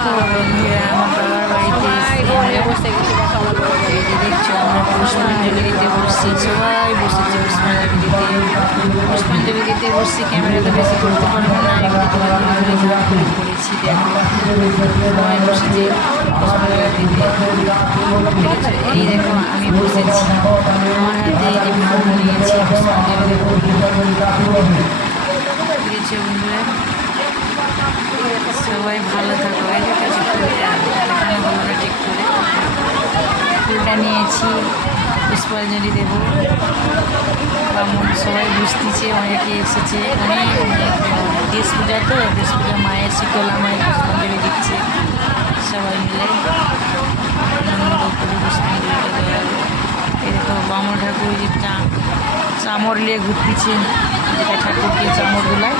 দেখো বন্ধুরা আমার বাবার বাড়িতে আমরা এই দিতে বসছি দিতে দিতে ক্যামেরা তো বেশি করতে পারব না করেছি দেখো সবাই দিতে দেখেছ? এই দেখো আমি বসেছি আমার হাতে এই যে নিয়েছি পুষ্পাঞ্জলি দেখেছ বন্ধুরা সবাই ভালো থাকো এই যে কাছে ফুলটা দেখানো হলো না ঠিক করে ফুলটা নিয়েছি, পুষ্পাঞ্জলি দেবো। সবাই বুঝতেছে অনেকে এসেছে। অনেক দেশ পূজা তো, দেশ পূজা মায়ের শীতলা মায়ের পুষ্পাঞ্জলি দিচ্ছে সবাই মিলে। এরকম ঠাকুর যে চা চামড় নিয়ে ঘুরতেছে। ঠাকুরকে চামড় গুলায়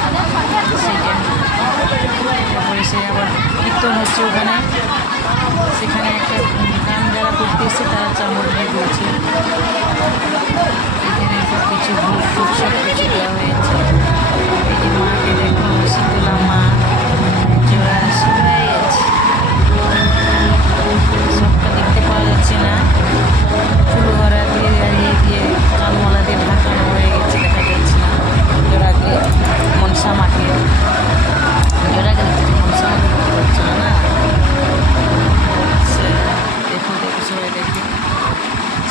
সেইটা তারপরে সে আবার কীর্তন হচ্ছে ওখানে। এসছে তারা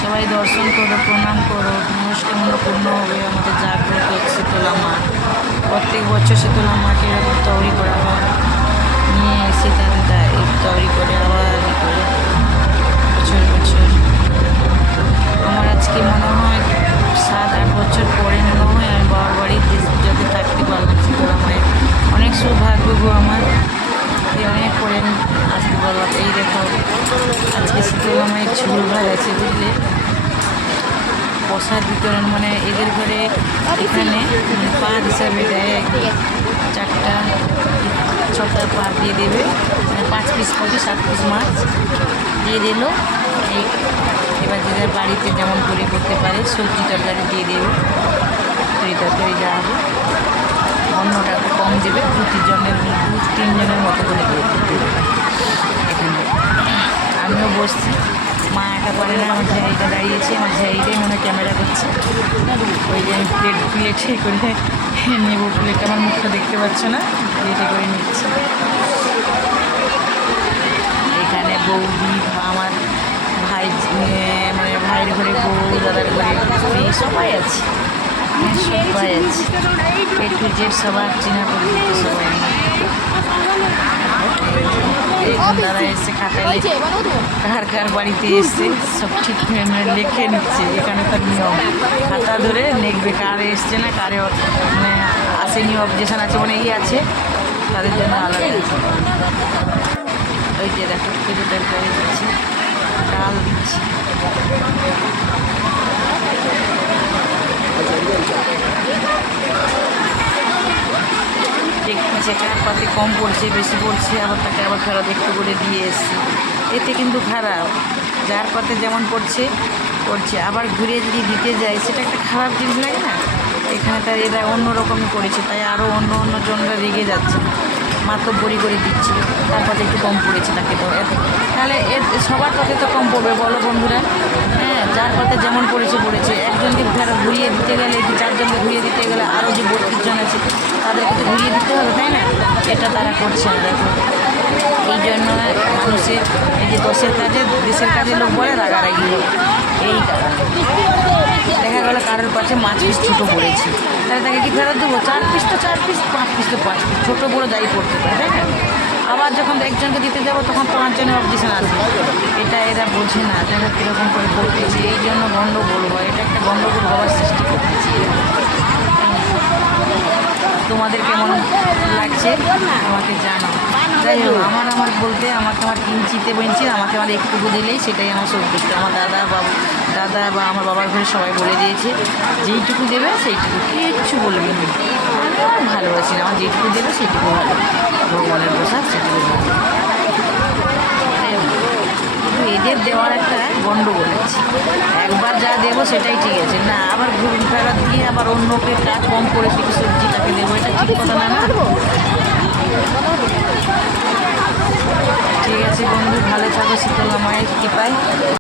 সবাই দর্শন করো, প্রণাম করো মনস্কামনা পূর্ণ হবে আমাদের জাগ্রত শীতলা মা। প্রত্যেক বছর শীতলা মাকে এরকম তৈরি করা হয়। নিয়ে এসে তাদের তৈরি করে আবার করে। বছর বছর। আমার আজকে মনে হয় সাত আট বছর পরে মনে হয় আমি বাবার বাড়িতে যাতে থাকতে পারলাম শীতলা মায়ের। অনেক সৌভাগ্য গো আমার। অনেক পরে আসতে পারলাম এই দেখো, আজকে শীতলা মায়ের ঝুল ভাগ আছে, বুঝলে? প্রসাদ বিতরণ মানে এদের ঘরে এখানে পাত হিসাবে দেয় চারটা, ছটা পাত দিয়ে দেবে মানে পাঁচ পিস করে, সাত পিস মাছ দিয়ে দিল। এই এবার যাদের বাড়িতে যেমন করে করতে পারে, সবজি তরকারি দিয়ে দেবে। তরি তরকারি যা হবে। অন্যটা কম দেবে দু তিনজনের দু তিনজনের মতো করে দেবে। এখানে। আমিও বসছি। একা না আমার ঝাড়িটা দাঁড়িয়েছে, আমার ঝাড়িটাই মনে ক্যামেরা করছে। ওই যে আমি প্লেট প্লেটে করে নেব প্লেট আমার মুখটা দেখতে পাচ্ছ না? প্লেটে করে নিচ্ছি। এখানে বৌদি, আমার ভাই মানে ভাইয়ের ঘরে বউ, দাদার ঘরে সবাই আছে। সবাই আছে। এ টু জেড সবার চেনা পরিচিত সবাই। তারা এসে খাতায় কার কার বাড়িতে এসে সব ঠিক লিখে নিচ্ছে এখানে তার নিয়ম খাতা ধরে লিখবে কার এসছে না কারে মানে আসেনি অবজেশন আছে মানে ইয়ে আছে তাদের জন্য আলাদা ওই যে দেখো তরকারি দিচ্ছি ডাল দিচ্ছি দেখতেছে কার পাতে কম পড়ছে, বেশি পড়ছে, আবার তাকে আবার ফেরত একটু করে দিয়ে এসছে। এতে কিন্তু খারাপ। যার পাতে যেমন পড়ছে পড়ছে। আবার ঘুরে যদি দিতে যায়, সেটা একটা খারাপ জিনিস লাগে না? এখানে তার এরা অন্য রকমই করেছে, তাই আরও অন্য অন্য জনরা রেগে যাচ্ছে। মাতব্বরি করে দিচ্ছে। পাতে একটু কম পড়েছে তাকে তো। এত তাহলে এর সবার পাতে তো কম পড়বে, বলো বন্ধুরা। হ্যাঁ যার পাতে যেমন পড়েছে পড়েছে। একজনকে ঘুরিয়ে দিতে গেলে কি চারজনকে ঘুরিয়ে দিতে গেলে আরও যে বত্রিশ জন আছে, তাদেরকে তো ঘুরিয়ে দিতে হবে, তাই না? এটা তারা করছে না এই জন্য মানুষের এই যে দশের কাজে দেশের কাজে লোক বলে রাগারাগি এই কারণে। দেখা গেলো কারোর পাশে মাছ পিস ছোটো পড়েছে। তাহলে তাকে কি ফেরত দেবো? চার পিস তো, চার পিস, পাঁচ পিস তো, পাঁচ পিস। ছোটো বড়ো যাই পড়তে পারে, তাই না? আবার যখন একজনকে দিতে যাব, তখন পাঁচজনের অবজেশন আসবে। এটা এরা বোঝে না দেখা কীরকম করে করতেছে। এই জন্য গণ্ডগোল হয়। এটা একটা গণ্ডগোল হওয়ার সৃষ্টি করতেছে। তোমাদের কেমন লাগছে? আমাকে জানাও। যাই হোক, আমার আমার বলতে আমাকে আমার কিঞ্চিতে বঞ্চি, আমাকে আমার একটুকু দিলেই সেটাই আমার সন্তুষ্ট আমার দাদা বাবু দাদা বা আমার বাবার ঘরে সবাই বলে দিয়েছে, যেইটুকু দেবে সেইটুকু। কিচ্ছু বলবে না। আমি ভালোবাসি না। আমার যেটুকু দেবে সেইটুকু ভালো। ভগবানের প্রসাদ, সেটুকু ভালো। এদের দেওয়ার একটা বলেছি একবার যা দেবো সেটাই ঠিক আছে। না, আবার ঘুরুন ফেরত দিয়ে আবার অন্যকে কাজ কম করে সেটি সবজি তাকে দেবো। এটা ঠিক কথা না? ঠিক আছে বন্ধু, ভালো থাকো, শীতলা মায়ের কৃপায়।